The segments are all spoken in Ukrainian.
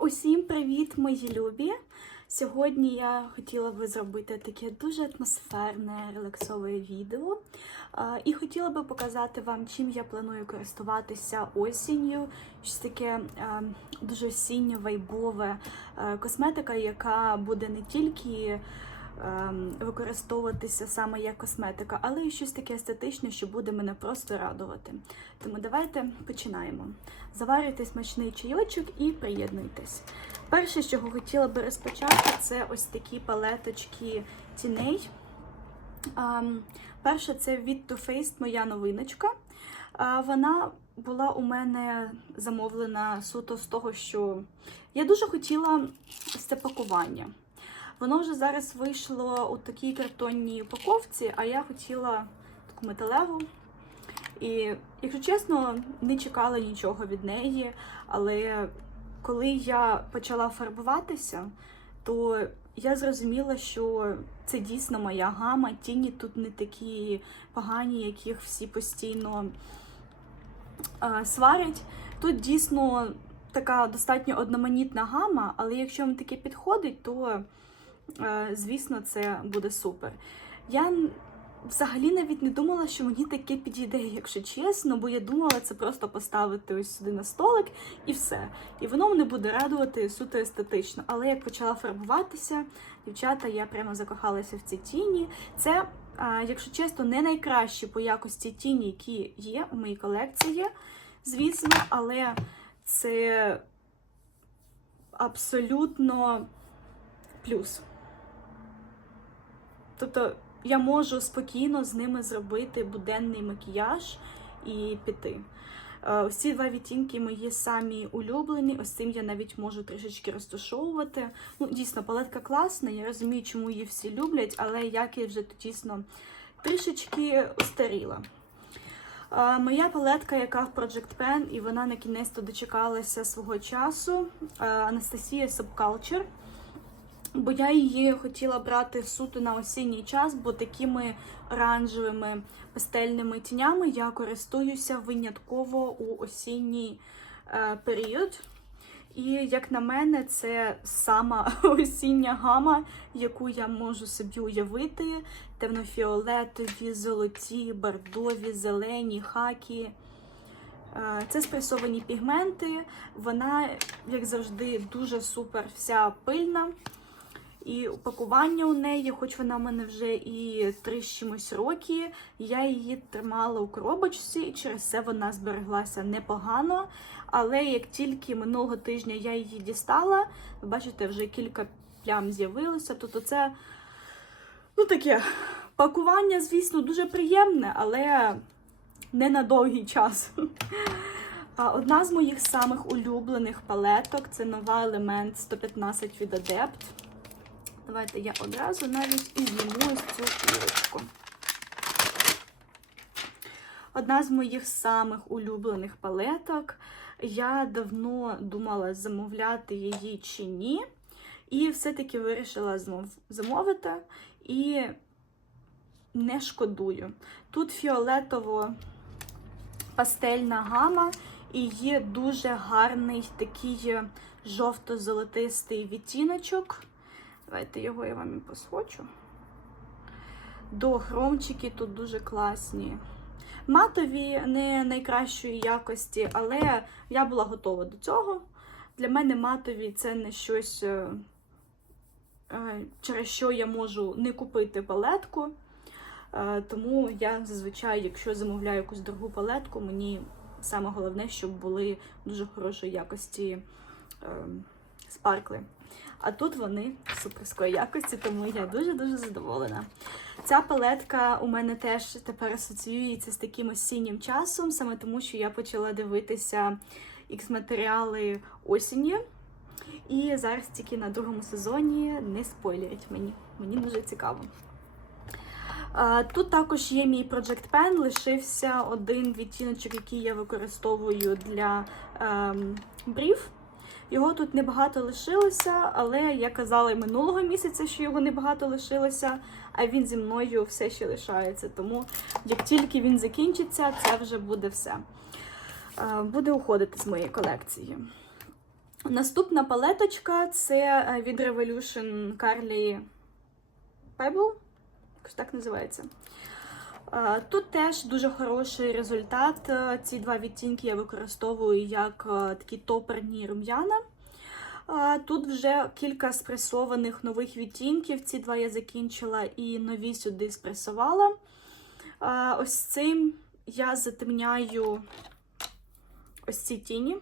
Усім привіт, мої любі! Сьогодні я хотіла би зробити таке дуже атмосферне релаксове відео. І хотіла би показати вам, чим я планую користуватися осінню. Щось таке дуже осінньо вайбове косметика, яка буде не тільки використовуватися саме як косметика, але й щось таке естетичне, що буде мене просто радувати. Тому давайте починаємо. Заварюйте смачний чайочок і приєднуйтесь. Перше, з чого хотіла би розпочати, це ось такі палеточки тіней. Ем, перше, це від Too Faced моя новиночка. А, Вона була у мене замовлена суто з того, що я дуже хотіла це пакування. Воно вже зараз вийшло у такій картонній упаковці, а я хотіла таку металеву. І, якщо чесно, не чекала нічого від неї. Але коли я почала фарбуватися, то я зрозуміла, що це дійсно моя гама. Тіні тут не такі погані, яких всі постійно е, сварять. Тут дійсно така достатньо одноманітна гама, але якщо вам таке підходить, то звісно, це буде супер. Я взагалі навіть не думала, що мені таке підійде, якщо чесно, бо я думала це просто поставити ось сюди на столик і все. І воно мене буде радувати суто естетично. Але як почала фарбуватися, дівчата, я прямо закохалася в ці тіні. Це, е, якщо чесно, не найкращі по якості тіні, які є у моїй колекції, звісно, але це абсолютно плюс. Тобто я можу спокійно з ними зробити буденний макіяж і піти. Е, Ось ці два відтінки мої самі улюблені. Ось цим я навіть можу трішечки розташовувати. Ну, дійсно, палетка класна, я розумію, чому її всі люблять, але як я вже дійсно трішечки устаріла. Е, Моя палетка, яка в Project Pen, і вона на кінець дочекалася свого часу. е, Анастасія Subculture. Бо я її хотіла брати суто на осінній час, бо такими оранжевими пастельними тінями я користуюся винятково у осінній е, період. І, як на мене, це сама осіння гама, яку я можу собі уявити: темнофіолетові, золоті, бордові, зелені, хакі. Е, Це спресовані пігменти. Вона, як завжди, дуже супер вся пильна. І упакування у неї, хоч вона в мене вже і три з чимось роки, я її тримала у коробочці, і через це вона збереглася непогано. Але як тільки минулого тижня я її дістала, ви бачите, вже кілька плям з'явилося. Тобто це ну таке пакування, звісно, дуже приємне, але не на довгий час. Одна з моїх самих улюблених палеток це нова елемент 115 від Adept. Давайте я одразу навіть і зніму ось цю курочку. Одна з моїх самих улюблених палеток. Я давно думала замовляти її чи ні. І все-таки вирішила замовити і не шкодую. Тут фіолетово-пастельна гама, і є дуже гарний такий жовто-золотистий відтіночок. Давайте його я вам і посхочу. До хромчики тут дуже класні. Матові не найкращої якості, але я була готова до цього. Для мене матові це не щось, е, е, через що я можу не купити палетку. Е, Тому я зазвичай, якщо замовляю якусь дорогу палетку, мені саме головне, щоб були дуже хорошої якості спаркли. А тут вони суперської якості, тому я дуже-дуже задоволена. Ця палетка у мене теж тепер асоціюється з таким осіннім часом, саме тому, що я почала дивитися X-матеріали осінні. І зараз тільки на другому сезоні не спойлерять мені. Мені дуже цікаво. Тут також є мій Project Pen, лишився один відтіночок, який я використовую для ем, брів. Його тут небагато лишилося, але я казала і минулого місяця, що його небагато лишилося, а він зі мною все ще лишається. Тому як тільки він закінчиться, це вже буде все. Буде уходити з моєї колекції. Наступна палеточка це е, від Revolution Carly Pebble, так називається. Тут теж дуже хороший результат. Е, Ці два відтінки я використовую як е, такі топерні рум'яна. Тут вже кілька спресованих нових відтінків. Ці два я закінчила і нові сюди спресувала. Ось цим я затемняю ось ці тіні,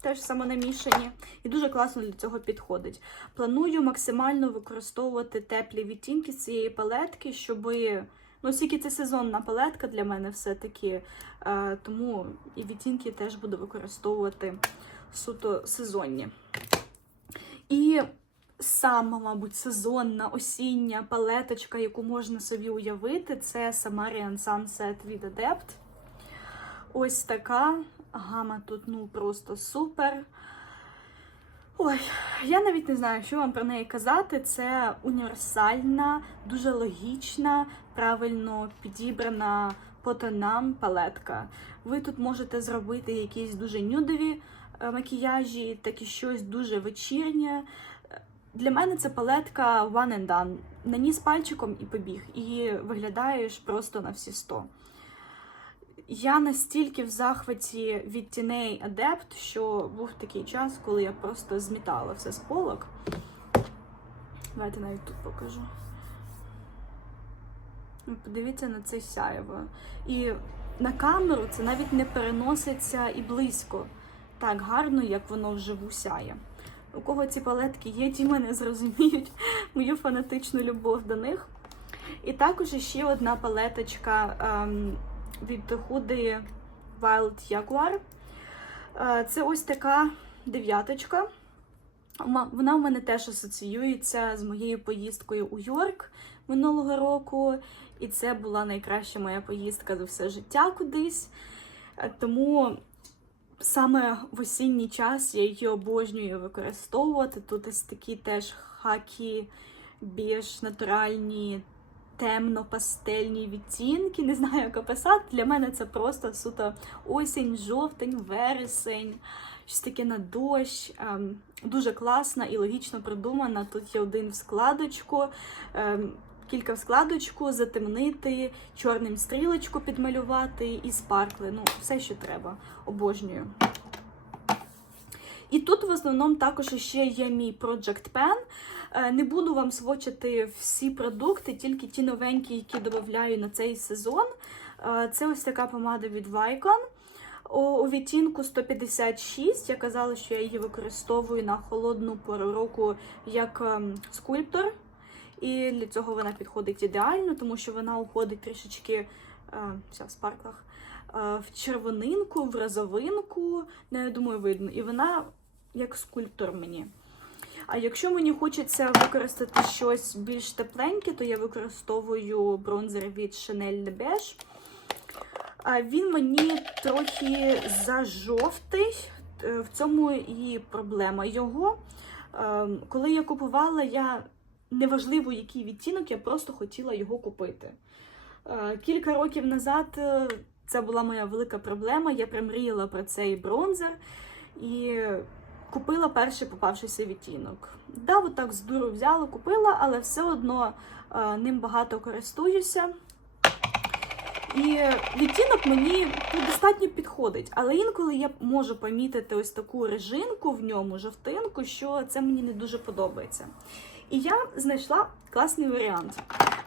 теж самонамішані, і дуже класно для цього підходить. Планую максимально використовувати теплі відтінки цієї палетки, щоб. Ну, оскільки це сезонна палетка для мене все-таки, е, тому і відтінки теж буду використовувати суто сезонні. І сама, мабуть, сезонна осіння палеточка, яку можна собі уявити, це Samarian Sunset від Adept. Ось така гама тут ну просто супер. Ой, я навіть не знаю, що вам про неї казати. Це універсальна, дуже логічна, правильно підібрана по тонам палетка. Ви тут можете зробити якісь дуже нюдові е, макіяжі, так і щось дуже вечірнє. Для мене це палетка one and done. Наніс пальчиком і побіг, і виглядаєш просто на всі 100. Я настільки в захваті від тіней адепт, що був такий час, коли я просто змітала все з полок. Давайте навіть тут покажу. Ну, Подивіться на це сяєво. І на камеру це навіть не переноситься і близько так гарно, як воно вживу сяє. У кого ці палетки є, ті мене зрозуміють мою фанатичну любов до них. І також ще одна палеточка ем, від Hudy Wild Jaguar. Е, Це ось така дев'яточка. Вона в мене теж асоціюється з моєю поїздкою у Йорк минулого року. І це була найкраща моя поїздка за все життя кудись. Е, Тому саме в осінній час я її обожнюю використовувати. Тут ось такі теж хакі, біж, натуральні, темно-пастельні відтінки. Не знаю, як описати. Для мене це просто суто осінь, жовтень, вересень, щось таке на дощ. Ем, Дуже класна і логічно придумана. Тут є один в складочку. ем, Кілька в складочку, затемнити, чорним стрілочку підмалювати і спаркли. Ну, все, що треба. Обожнюю. І тут в основному також ще є мій Project Pen. Е, Не буду вам свочити всі продукти, тільки ті новенькі, які додаю на цей сезон. Е, Це ось така помада від Vicon. У відтінку 156. Я казала, що я її використовую на холодну пору року як ем, скульптор. І для цього вона підходить ідеально, тому що вона уходить трішечки е, вся в спарклах, в червонинку, в розовинку, не думаю, видно. І вона як скульптор мені. А якщо мені хочеться використати щось більш тепленьке, то я використовую бронзер від Chanel Le Beige. А Він мені трохи зажовтий, е, в цьому і проблема. Його, е, коли я купувала, я неважливо, який відтінок, я просто хотіла його купити. Е, Кілька років назад це була моя велика проблема. Я примріяла про цей бронзер і купила перший попавшийся відтінок. Да, отак з дуру взяла, купила, але все одно е, ним багато користуюся. І відтінок мені достатньо підходить, але інколи я можу помітити ось таку режинку в ньому, жовтинку, що це мені не дуже подобається. І я знайшла класний варіант.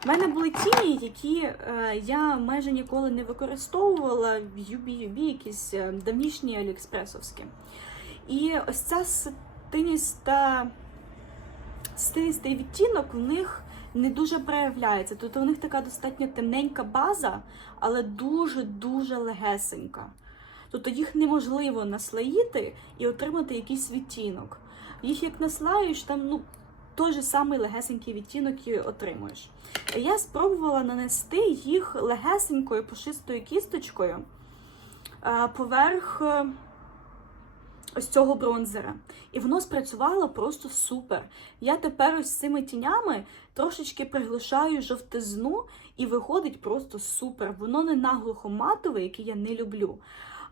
У мене були тіні, які е, я майже ніколи не використовувала в UB-UB, якісь е, давнішні аліекспресовські. І ось ця сатиніста, стиністий відтінок в них не дуже проявляється. Тобто у них така достатньо темненька база, але дуже-дуже легесенька. Тобто їх неможливо наслоїти і отримати якийсь відтінок. Їх як наслаєш, там ну, той же самий легесенький відтінок і отримуєш. Я спробувала нанести їх легесенькою пушистою кісточкою е, поверх ось цього бронзера. І воно спрацювало просто супер. Я тепер ось цими тінями трошечки приглушаю жовтизну і виходить просто супер. Воно не наглухо матове, яке я не люблю,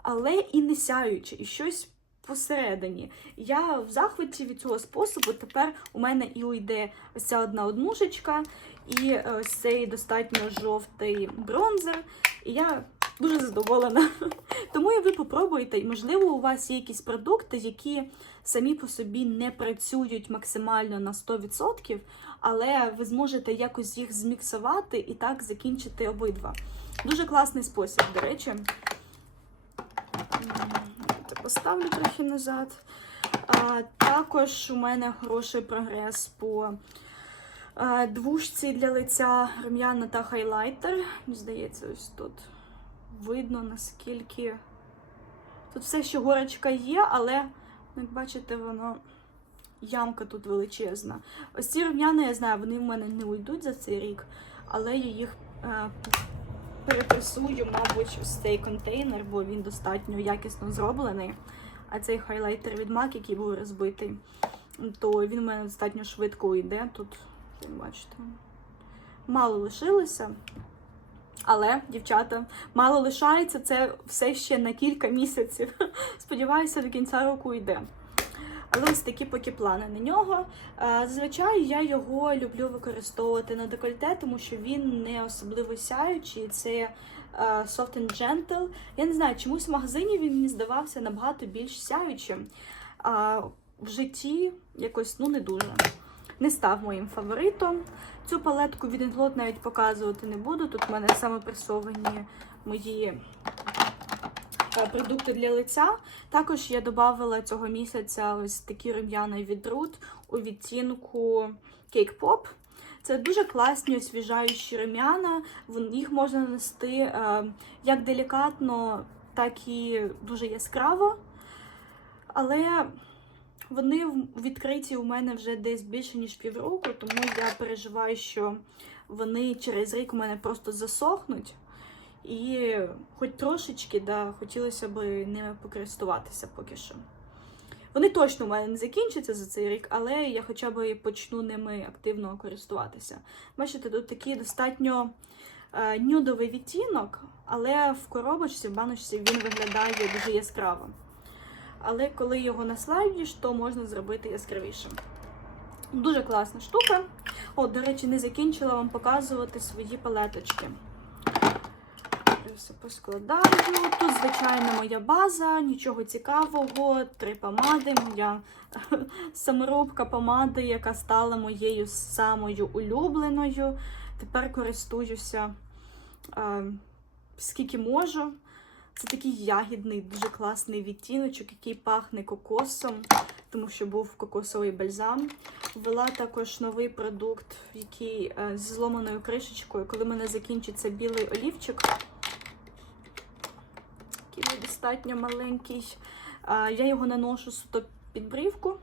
але і не сяюче, і щось посередині. Я в захваті від цього способу. Тепер у мене і уйде ось ця одна однушечка, і ось цей достатньо жовтий бронзер. І я дуже задоволена. Тому і ви попробуйте, і можливо, у вас є якісь продукти, які самі по собі не працюють максимально на 100%, але ви зможете якось їх зміксувати і так закінчити обидва. Дуже класний спосіб, до речі. Поставлю трохи назад. А, також у мене хороший прогрес по а, двушці для лиця рум'яна та хайлайтер. Здається, ось тут видно наскільки. Тут все ще горочка є, але, як бачите, воно ямка тут величезна. Ось ці рум'яна, я знаю, вони в мене не уйдуть за цей рік, але я їх е, перепресую, мабуть, ось цей контейнер, бо він достатньо якісно зроблений. А цей хайлайтер від MAC, який був розбитий, то він у мене достатньо швидко уйде. Тут, як бачите, мало лишилося. Але, дівчата, мало лишається, це все ще на кілька місяців. Сподіваюся, до кінця року йде. Але ось такі поки плани на нього. Е, Зазвичай я його люблю використовувати на декольте, тому що він не особливо сяючий. Це е, Soft and Gentle. Я не знаю, чомусь в магазині він мені здавався набагато більш сяючим. А в житті якось ну не дуже. Не став моїм фаворитом. Цю палетку від Inglot навіть показувати не буду. Тут в мене саме пресовані мої е, продукти для лиця. Також я додавала цього місяця ось такі рум'яна від Root у відтінку Cake Pop. Це дуже класні освіжаючі рум'яна. Їх можна нанести е, як делікатно, так і дуже яскраво. Але вони відкриті у мене вже десь більше, ніж півроку, тому я переживаю, що вони через рік у мене просто засохнуть. І хоч трошечки, да, хотілося б ними покористуватися поки що. Вони точно у мене не закінчаться за цей рік, але я хоча б почну ними активно користуватися. Бачите, тут такий достатньо е, нюдовий відтінок, але в коробочці, в баночці він виглядає дуже яскраво. Але коли його насладиш, то можна зробити яскравішим. Дуже класна штука. О, до речі, не закінчила вам показувати свої палеточки. Все поскладаю. Тут звичайна моя база, нічого цікавого, три помади. Моя саморобка помади, яка стала моєю самою улюбленою. Тепер користуюся е, скільки можу. Це такий ягідний, дуже класний відтіночок, який пахне кокосом, тому що був кокосовий бальзам. Ввела також новий продукт, який е, з зломаною кришечкою, коли в мене закінчиться білий олівчик. Він достатньо маленький. Я його наношу суто під брівку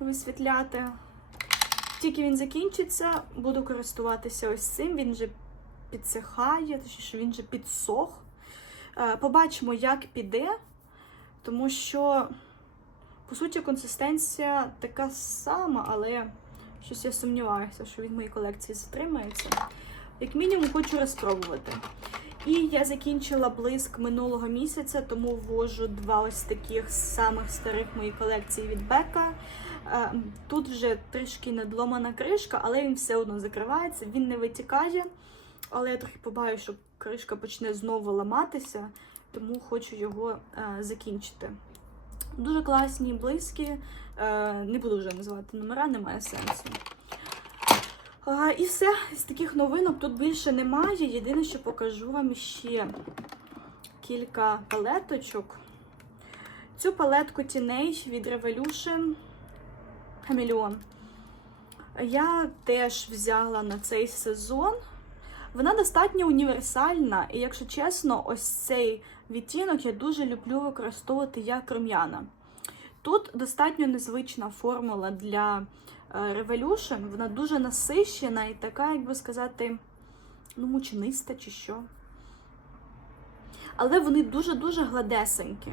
висвітляти. Тільки він закінчиться, буду користуватися ось цим. Він вже підсихає, точніше, він вже підсох. Е, Побачимо, як піде, тому що, по суті, консистенція така сама, але щось я сумніваюся, що він в моїй колекції затримається. Як мінімум, хочу розпробувати. І я закінчила блиск минулого місяця, тому ввожу два ось таких самих старих моїх колекцій від Бека. Е, Тут вже трішки надломана кришка, але він все одно закривається, він не витікає. Але я трохи побаю, що кришка почне знову ламатися, тому хочу його е, закінчити. Дуже класні близькі. Е, не буду вже називати номера, немає сенсу. А, і все, з таких новинок тут більше немає. Єдине, що покажу вам ще кілька палеточок. Цю палетку тіней від Revolution Хамелеон. Я теж взяла на цей сезон. Вона достатньо універсальна, і, якщо чесно, ось цей відтінок я дуже люблю використовувати як рум'яна. Тут достатньо незвична формула для е, Revolution. Вона дуже насищена і така, як би сказати, ну, мучениста чи що. Але вони дуже-дуже гладесенькі.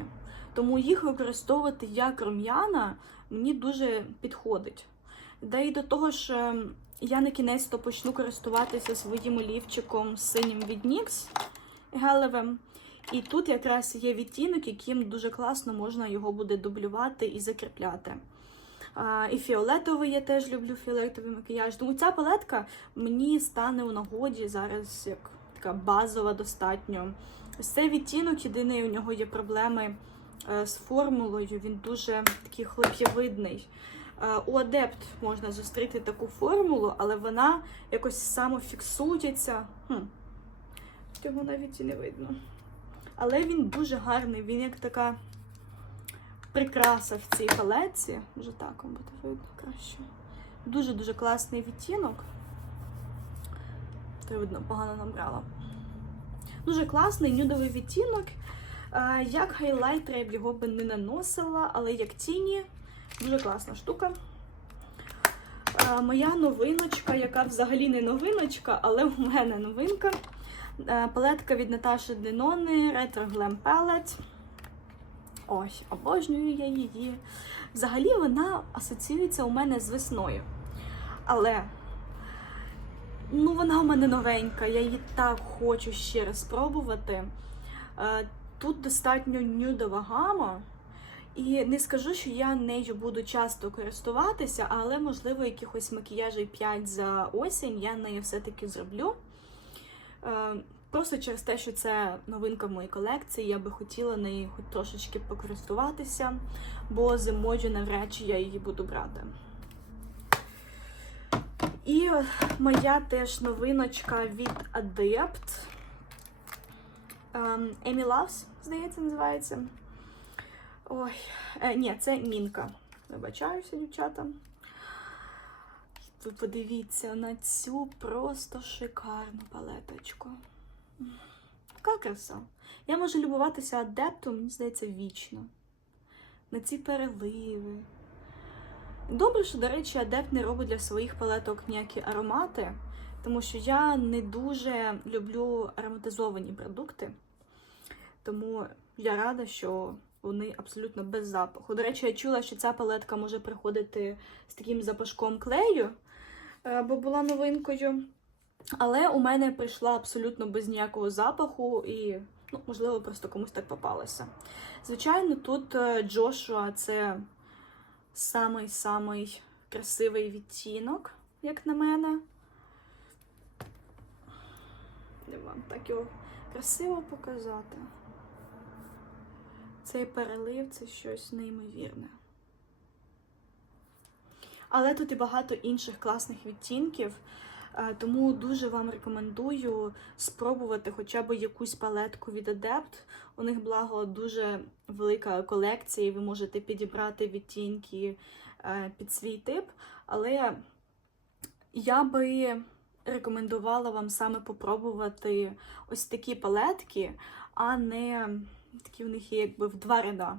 Тому їх використовувати як рум'яна мені дуже підходить. Да і до того ж, ем, я на кінець то почну користуватися своїм олівчиком синім від NYX гелевим. І тут якраз є відтінок, яким дуже класно можна його буде дублювати і закріпляти. І фіолетовий я теж люблю фіолетовий макіяж. Тому ця палетка мені стане у нагоді зараз як така базова достатньо. Ось цей відтінок, єдиний у нього є проблеми е, з формулою, він дуже такий хлоп'євидний. Е, У адепт можна зустріти таку формулу, але вона якось самофіксується. Хм. Цього навіть і не видно. Але він дуже гарний, він як така прикраса в цій палеці. Може так вам буде видно краще. Дуже-дуже класний відтінок. То видно, погано набрала. Дуже класний нюдовий відтінок. Е, Як хайлайтер я б його би не наносила, але як тіні дуже класна штука. Е, Моя новиночка, яка взагалі не новиночка, але у мене новинка. Е, Палетка від Наташі Денони Retro Glam Palette. Ось, обожнюю я її. Взагалі вона асоціюється у мене з весною. Але ну, вона у мене новенька, я її так хочу ще раз спробувати. Е, Тут достатньо нюдова гама. І не скажу, що я нею буду часто користуватися, але, можливо, якихось макіяжів 5 за осінь я нею все-таки зроблю. Е, Просто через те, що це новинка в моїй колекції, я би хотіла нею хоч трошечки покористуватися, бо зимою навряд чи я її буду брати. І моя теж новиночка від Adept. Ем, Amy Loves, здається, називається. Ой, е, ні, це Мінка. Вибачаюся, дівчата. Ви подивіться на цю просто шикарну палеточку. Яка краса. Я можу любуватися адептом, мені здається, вічно. На ці переливи. Добре, що, до речі, адепт не робить для своїх палеток ніякі аромати, тому що я не дуже люблю ароматизовані продукти. Тому я рада, що вони абсолютно без запаху. До речі, я чула, що ця палетка може приходити з таким запашком клею, е, бо була новинкою. Але у мене прийшла абсолютно без ніякого запаху і, ну, можливо, просто комусь так попалося. Звичайно, тут е, Джошуа це самий-самий красивий відтінок, як на мене. Не вам так його красиво показати. Цей перелив це щось неймовірне. Але тут і багато інших класних відтінків, е, тому дуже вам рекомендую спробувати хоча б якусь палетку від Adept. У них благо дуже велика колекція, і ви можете підібрати відтінки е, під свій тип. Але я би рекомендувала вам саме попробувати ось такі палетки, а не такі в них є якби в два ряда.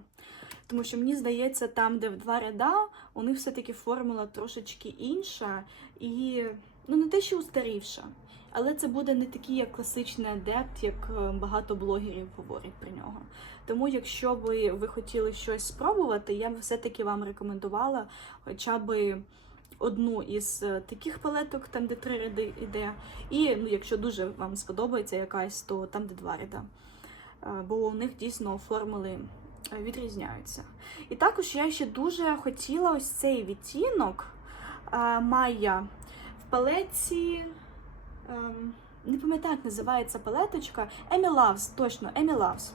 Тому що мені здається, там, де в два ряда, у них все-таки формула трошечки інша і ну не те, що устарівша, але це буде не такий як класичний адепт, як е, багато блогерів говорять про нього. Тому, якщо би ви хотіли щось спробувати, я б все-таки вам рекомендувала хоча б одну із е, таких палеток, там де три ряди йде. І ну, якщо дуже вам сподобається якась, то там, де два ряда. Бо у них дійсно формули е, відрізняються. І також я ще дуже хотіла ось цей відтінок е, Майя в палеці. ем, Не пам'ятаю, як називається палеточка. Emmy Loves, точно, Emmy Loves.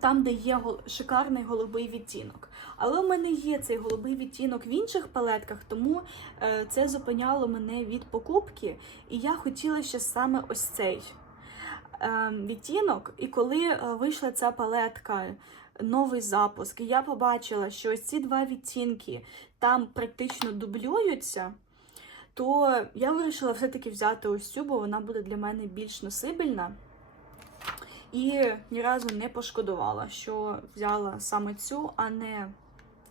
Там, де є шикарний голубий відтінок. Але у мене є цей голубий відтінок в інших палетках, тому е, це зупиняло мене від покупки. І я хотіла ще саме ось цей відтінок. І коли е, вийшла ця палетка, новий запуск, і я побачила, що ось ці два відтінки там практично дублюються, то я вирішила все-таки взяти ось цю, бо вона буде для мене більш носибельна. І ні разу не пошкодувала, що взяла саме цю, а не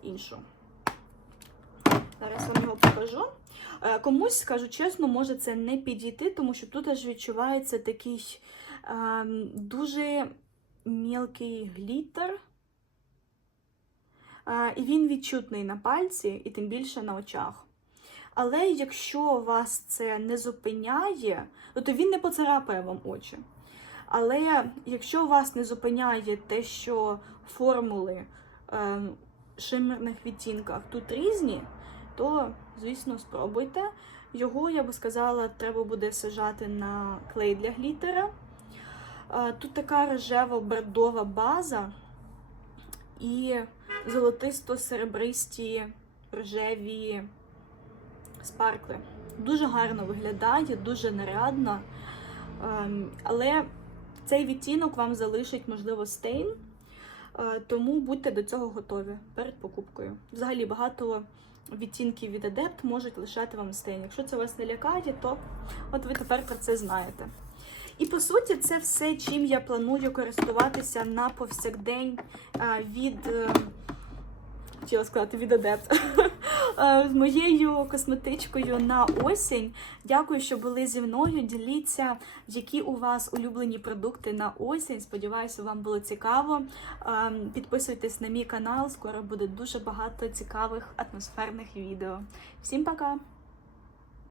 іншу. Зараз вам його покажу. Е, Комусь, скажу чесно, може це не підійти, тому що тут аж відчувається такий ем, дуже мілкий глітер. Е, і він відчутний на пальці, і тим більше на очах. Але якщо вас це не зупиняє, ну, то він не поцарапає вам очі. Але якщо вас не зупиняє те, що формули е, шимерних відтінках тут різні, то, звісно, спробуйте. Його, я би сказала, треба буде сажати на клей для глітера. Тут така рожева бордова база і золотисто-серебристі рожеві спаркли. Дуже гарно виглядає, дуже нарядно. Ем, Але цей відтінок вам залишить, можливо, стейн, е, тому будьте до цього готові перед покупкою. Взагалі багато відтінків від Adept можуть лишати вам стейн. Якщо це вас не лякає, то от ви тепер про це знаєте. І по суті, це все, чим я планую користуватися на повсякдень е, від. е, Хотіла сказати від Adept. Е, з моєю косметичкою на осінь. Дякую, що були зі мною. Діліться, які у вас улюблені продукти на осінь. Сподіваюся, вам було цікаво. Підписуйтесь на мій канал, скоро буде дуже багато цікавих атмосферних відео. Всім пока!